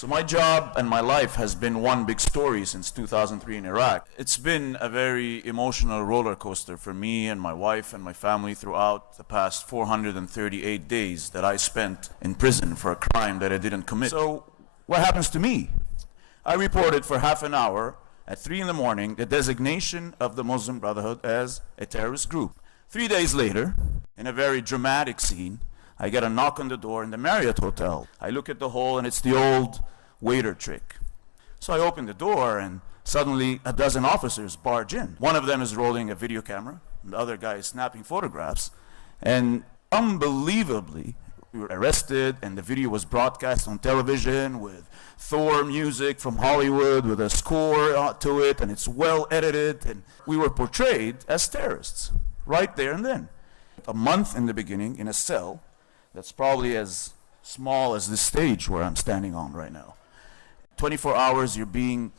So my job and my life has been one big story since 2003 in Iraq. It's been a very emotional roller coaster for me and my wife and my family throughout the past 438 days that I spent in prison for a crime that I didn't commit. So what happens to me? I reported for half an hour at 3 in the morning the designation of the Muslim Brotherhood as a terrorist group. 3 days later, in a very dramatic scene, I get a knock on the door in the Marriott Hotel. I look at the hole and it's the old waiter trick. So I open the door and suddenly a dozen officers barge in. One of them is rolling a video camera, and the other guy is snapping photographs. And unbelievably, we were arrested and the video was broadcast on television with Thor music from Hollywood with a score to it, and it's well edited, and we were portrayed as terrorists right there and then. A month in the beginning in a cell that's probably as small as this stage where I'm standing on right now. 24 hours you're being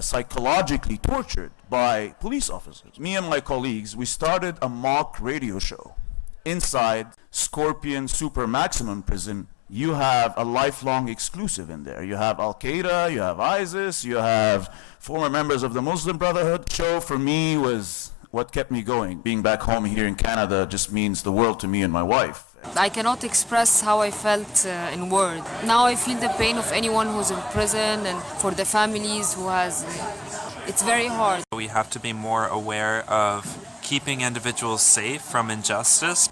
psychologically tortured by police officers. Me and my colleagues, we started a mock radio show. Inside Scorpion Super Maximum Prison, you have a lifelong exclusive in there. You have Al-Qaeda, you have ISIS, you have former members of the Muslim Brotherhood. The show for me was what kept me going. Being back home here in Canada just means the world to me and my wife. I cannot express how I felt in words. Now I feel the pain of anyone who's in prison, and for the families who has, it's very hard. We have to be more aware of keeping individuals safe from injustice.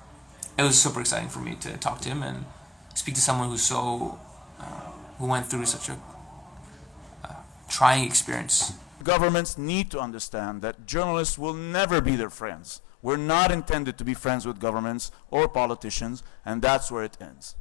It was super exciting for me to talk to him and speak to someone who's who went through such a trying experience. Governments need to understand that journalists will never be their friends. We're not intended to be friends with governments or politicians, and that's where it ends.